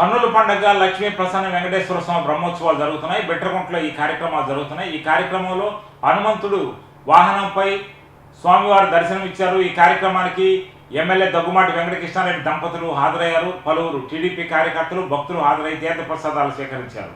కన్నుల పండుగ లక్ష్మీ ప్రసన్న వెంకటేశ్వర స్వామి బ్రహ్మోత్సవాలు జరుగుతున్నాయి. బెట్రకుంటలో ఈ కార్యక్రమాలు జరుగుతున్నాయి. ఈ కార్యక్రమంలో హనుమంతుడు వాహనంపై స్వామివారు దర్శనమిచ్చారు ఈ కార్యక్రమానికి ఎమ్మెల్యే దగ్గుమాటి వెంకటకృష్ణారెడ్డి దంపతులు హాజరయ్యారు. పలువురు టీడీపీ కార్యకర్తలు భక్తులు హాజరై తీర్థ ప్రసాదాలు స్వీకరించారు.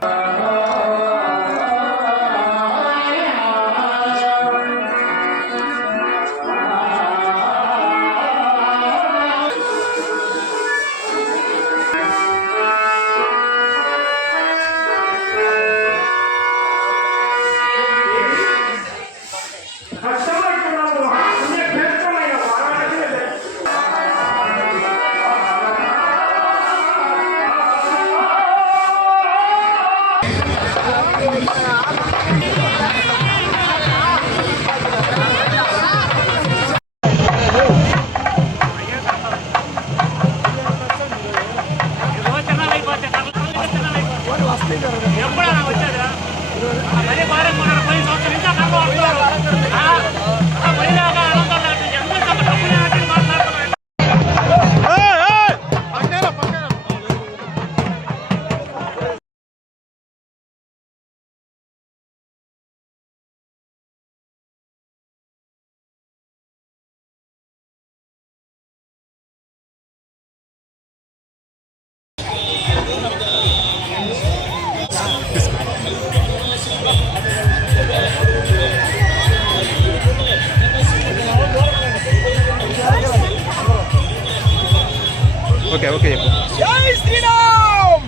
ఓకే ఓకే చెప్పు. జై శ్రీరామ్!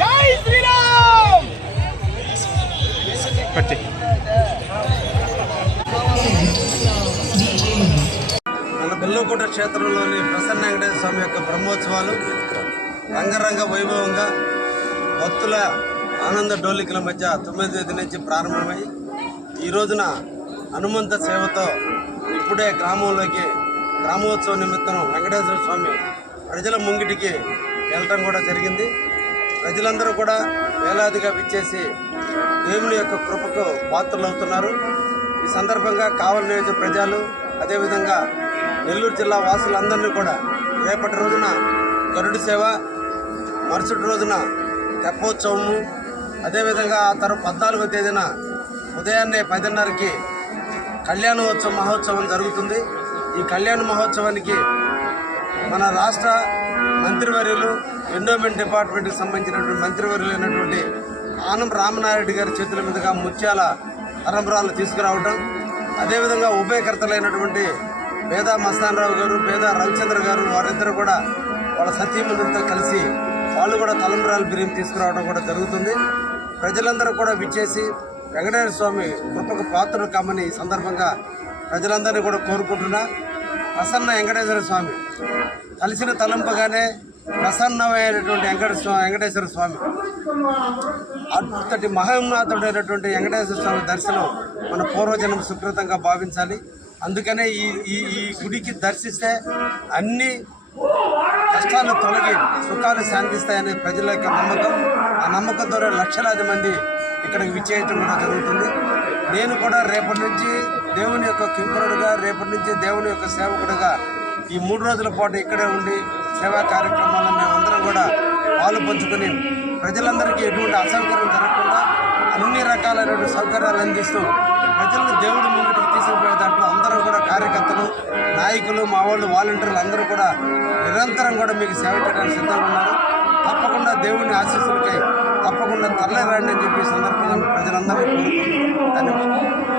జై శ్రీరామ్! మన బెల్లోకోట క్షేత్రంలోని ప్రసన్న వెంకటేశ్వర స్వామి యొక్క బ్రహ్మోత్సవాలు రంగరంగ వైభవంగా భక్తుల ఆనంద డోలికల మధ్య తొమ్మిది తేదీ నుంచి ప్రారంభమై ఈ రోజున హనుమంత సేవతో ఇప్పుడే గ్రామంలోకి గ్రామోత్సవ నిమిత్తం వెంకటేశ్వర స్వామి ప్రజల ముంగిటికి వెళ్ళటం కూడా జరిగింది. ప్రజలందరూ కూడా వేలాదిగా విచ్చేసి దేవుని యొక్క కృపకు పాత్రలవుతున్నారు. ఈ సందర్భంగా కావలి నియోజక ప్రజలు అదేవిధంగా నెల్లూరు జిల్లా వాసులందరినీ కూడా రేపటి రోజున గరుడు సేవ మరుసటి రోజున తెప్పోత్సవము అదేవిధంగా ఆ పద్నాలుగో తేదీన ఉదయాన్నే పదిన్నరకి కళ్యాణోత్సవ మహోత్సవం జరుగుతుంది. ఈ కళ్యాణ మహోత్సవానికి మన రాష్ట్ర మంత్రివర్యులు ఎండోమెంట్ డిపార్ట్మెంట్కి సంబంధించినటువంటి మంత్రివర్యులు అయినటువంటి ఆనం రామనారెడ్డి గారి చేతుల మీదుగా ముత్యాల తరంబరాలు తీసుకురావడం అదేవిధంగా ఉభయకర్తలైనటువంటి పేద మస్తానరావు గారు పేద రవిచంద్ర గారు వారిద్దరు కూడా వాళ్ళ సతీమణులతో కలిసి వాళ్ళు కూడా తలంబ్రాలు బిర్యం తీసుకురావడం కూడా జరుగుతుంది. ప్రజలందరూ కూడా విచ్చేసి వెంకటేశ్వర స్వామి కృపకు పాత్రలు కమ్మని ఈ సందర్భంగా ప్రజలందరినీ కూడా కోరుకుంటున్నా. ప్రసన్న వెంకటేశ్వర స్వామి కలిసిన తలంపగానే ప్రసన్నమైనటువంటి వెంకటేశ్వర వెంకటేశ్వర స్వామి. అంతటి మహోన్నతుడైనటువంటి వెంకటేశ్వర స్వామి దర్శనం మన పూర్వజన్మ సుకృతంగా భావించాలి. అందుకనే ఈ ఈ ఈ గుడికి దర్శిస్తే అన్ని కష్టాలు తొలగి సుఖాలు శాంతిస్తాయని ప్రజల యొక్క నమ్మకం. ఆ నమ్మకం ద్వారా లక్షలాది మంది ఇక్కడికి విచ్చేయటం కూడా జరుగుతుంది. నేను కూడా రేపటి నుంచి దేవుని యొక్క కింకరుడుగా రేపటి నుంచి దేవుని యొక్క సేవకుడుగా ఈ మూడు రోజుల పాటు ఇక్కడే ఉండి సేవా కార్యక్రమాల్లో మేమందరం కూడా పాలు పంచుకొని ప్రజలందరికీ ఎటువంటి అసౌకర్యం జరగకుండా అన్ని రకాలైనటువంటి సౌకర్యాలు అందిస్తూ ప్రజలను దేవుడి ముందుకు తీసుకుపోయే దాంట్లో అందరూ కార్యకర్తలు నాయకులు మా వాళ్ళు వాలంటీర్లు అందరూ కూడా నిరంతరం కూడా మీకు సేవ చేయడానికి సిద్ధంగా ఉన్నారు. తప్పకుండా దేవుని ఆశీస్సులకై తప్పకుండా తరలి రండి అని చెప్పి సందర్భంగా ప్రజలందరూ కోరుకుంటున్నాను ధన్యవాదాలు.